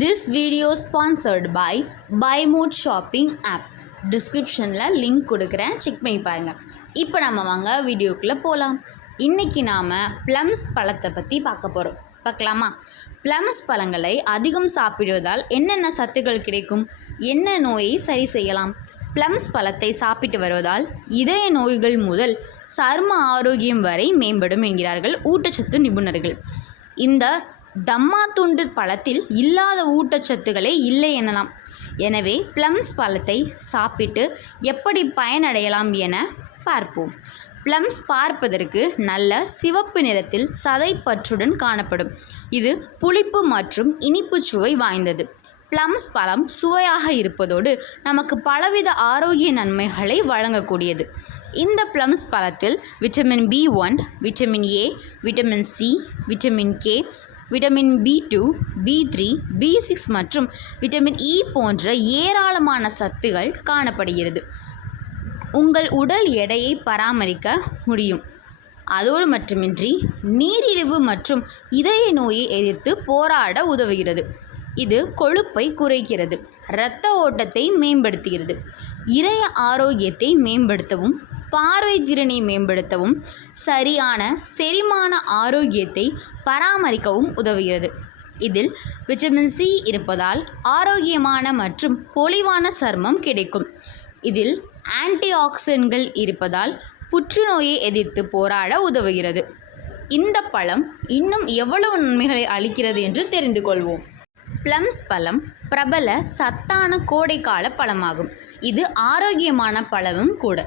This video sponsored by BuyMode shopping app. டிஸ்கிரிப்ஷனில் link கொடுக்குறேன், check பண்ணி பாருங்கள். இப்போ நம்ம வாங்க வீடியோக்குள்ளே போகலாம். இன்றைக்கி நாம் ப்ளம்ஸ் பழத்தை பற்றி பார்க்கலாமா? ப்ளம்ஸ் பழங்களை அதிகம் சாப்பிடுவதால் என்னென்ன சத்துக்கள் கிடைக்கும், என்ன நோயை சரி செய்யலாம்? ப்ளம்ஸ் பழத்தை சாப்பிட்டு வருவதால் இதய நோய்கள் முதல் சரும ஆரோக்கியம் வரை மேம்படும் என்கிறார்கள் ஊட்டச்சத்து நிபுணர்கள். இந்த தம்மா துண்டு பழத்தில் இல்லாத ஊட்டச்சத்துக்களே இல்லை எனலாம். எனவே ப்ளம்ஸ் பழத்தை சாப்பிட்டு எப்படி பயனடையலாம் என பார்ப்போம். ப்ளம்ஸ் பார்ப்பதற்கு நல்ல சிவப்பு நிறத்தில் சதைப்பற்றுடன் காணப்படும். இது புளிப்பு மற்றும் இனிப்பு சுவை வாய்ந்தது. ப்ளம்ஸ் பழம் சுவையாக இருப்பதோடு நமக்கு பலவித ஆரோக்கிய நன்மைகளை வழங்கக்கூடியது. இந்த ப்ளம்ஸ் பழத்தில் vitamin B1, vitamin A, vitamin C, vitamin K, vitamin B2, B3, B6 மற்றும் விட்டமின் E போன்ற ஏராளமான சத்துக்கள் காணப்படுகிறது. உங்கள் உடல் எடையை பராமரிக்க முடியும். அதோடு மட்டுமின்றி நீரிழிவு மற்றும் இதய நோயை எதிர்த்து போராட உதவுகிறது. இது கொழுப்பை குறைக்கிறது, இரத்த ஓட்டத்தை மேம்படுத்துகிறது, இதய ஆரோக்கியத்தை மேம்படுத்தவும், பார்வை திறனை மேம்படுத்தவும், சரியான செரிமான ஆரோக்கியத்தை பராமரிக்கவும் உதவுகிறது. இதில் விட்டமின் C இருப்பதால் ஆரோக்கியமான மற்றும் பொலிவான சருமம் கிடைக்கும். இதில் ஆன்டி ஆக்சிடென்ட்கள் இருப்பதால் புற்றுநோயை எதிர்த்து போராட உதவுகிறது. இந்த பழம் இன்னும் எவ்வளவு நன்மைகளை அளிக்கிறது என்று தெரிந்து கொள்வோம். ப்ளம்ஸ் பழம் பிரபல சத்தான கோடைக்கால பழமாகும். இது ஆரோக்கியமான பழமும் கூட.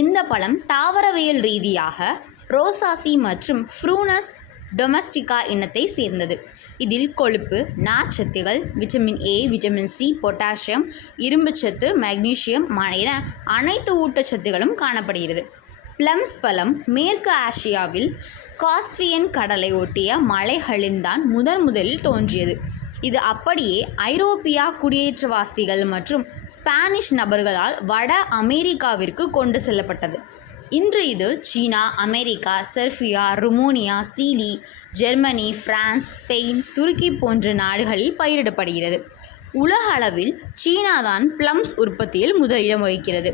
இந்த பழம் தாவரவியல் ரீதியாக ரோசாசி மற்றும் ஃப்ரூனஸ் டொமஸ்டிகா இனத்தை சேர்ந்தது. இதில் கொழுப்பு, நார்ச்சத்துகள், vitamin A, vitamin C, potassium, இரும்புச்சத்து, மெக்னீசியம் என அனைத்து ஊட்டச்சத்துகளும் காணப்படுகிறது. ப்ளம்ஸ் பழம் மேற்கு ஆசியாவில் காஸ்பியன் கடலை ஒட்டிய மலைகளில்தான் முதலில் தோன்றியது. இது அப்படியே ஐரோப்பியா குடியேற்றவாசிகள் மற்றும் ஸ்பானிஷ் நபர்களால் வட அமெரிக்காவிற்கு கொண்டு செல்லப்பட்டது. இன்று இது China, America, Serbia, Romania, Chile, Germany, France, Spain, Turkey போன்ற நாடுகளில் பயிரிடப்படுகிறது. உலக அளவில் சீனாதான் ப்ளம்ஸ் உற்பத்தியில் முதலிடம் வகிக்கிறது.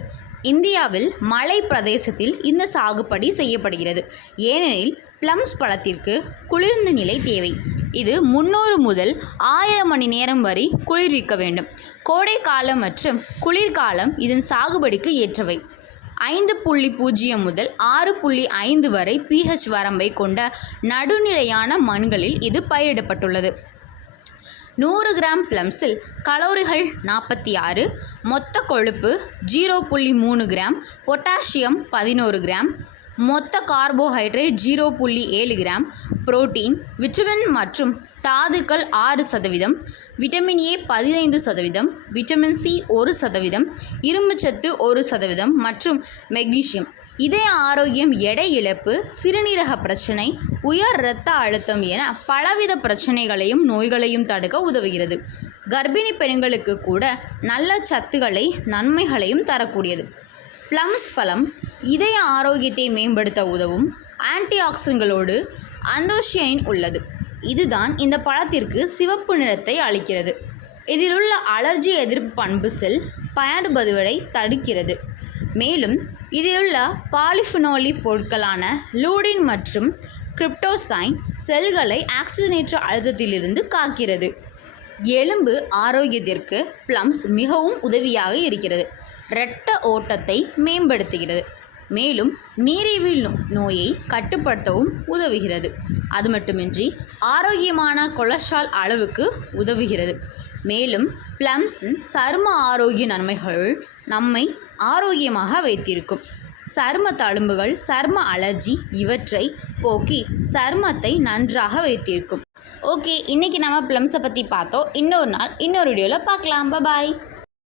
இந்தியாவில் மலை பிரதேசத்தில் இந்த சாகுபடி செய்யப்படுகிறது. ஏனெனில் ப்ளம்ஸ் பழத்திற்கு குளிர்ந்த நிலை தேவை. இது 300 முதல் 1000 மணி நேரம் வரை குளிர்விக்க வேண்டும். கோடை காலம் மற்றும் குளிர்காலம் இதன் சாகுபடிக்கு ஏற்றவை. 5.0 முதல் 6.5 வரை pH வரம்பை கொண்ட நடுநிலையான மண்களில் இது பயிரிடப்பட்டுள்ளது. 100 கிராம் ப்ளம்ஸில் கலோரிகள் 46, மொத்த கொழுப்பு 0.3 கிராம், பொட்டாசியம் 11 கிராம், மொத்த கார்போஹைட்ரேட் 0.7 கிராம், புரோட்டீன், விட்டமின் மற்றும் தாதுக்கள் 6%, விட்டமின் A 15%, விட்டமின் C 1%, இரும்புச்சத்து 1% மற்றும் மெக்னீசியம். இதய ஆரோக்கியம், எடை இழப்பு, சிறுநீரக பிரச்சனை, உயர் இரத்த அழுத்தம் என பலவித பிரச்சனைகளையும் நோய்களையும் தடுக்க உதவுகிறது. கர்ப்பிணி பெண்களுக்கு கூட நல்ல சத்துக்களை நன்மைகளையும் தரக்கூடியது. ப்ளம்ஸ் பழம் இதய ஆரோக்கியத்தை மேம்படுத்த உதவும் ஆன்டி ஆக்சிடென்ட்களோடு அந்தோசியனின் உள்ளது. இதுதான் இந்த பழத்திற்கு சிவப்பு நிறத்தை அளிக்கிறது. இதில் உள்ள அலர்ஜி எதிர்ப்பு பண்பு செல் பயன்படுவதை தடுக்கிறது. மேலும் இதிலுள்ள பாலிஃபினோலிக் பொருட்களான லூடின் மற்றும் கிரிப்டோசைன் செல்களை ஆக்சிஜனேற்ற அழுத்தத்திலிருந்து காக்கிறது. எலும்பு ஆரோக்கியத்திற்கு ப்ளம்ஸ் மிகவும் உதவியாக இருக்கிறது. இரத்த ஓட்டத்தை மேம்படுத்துகிறது. மேலும் நீரிழிவு நோயை கட்டுப்படுத்தவும் உதவுகிறது. அது மட்டுமின்றி ஆரோக்கியமான கொலஸ்ட்ரால் அளவுக்கு உதவுகிறது. மேலும் ப்ளம்ஸின் சரும ஆரோக்கிய நன்மைகள் நம்மை ஆரோக்கியமாக வைத்திருக்கும். சரும தழும்புகள், சரும அலர்ஜி இவற்றை போக்கி சருமத்தை நன்றாக வைத்திருக்கும். ஓகே, இன்றைக்கி நம்ம ப்ளம்ஸை பற்றி பார்த்தோம். இன்னொரு நாள் இன்னொரு வீடியோவில் பார்க்கலாம். பாய்.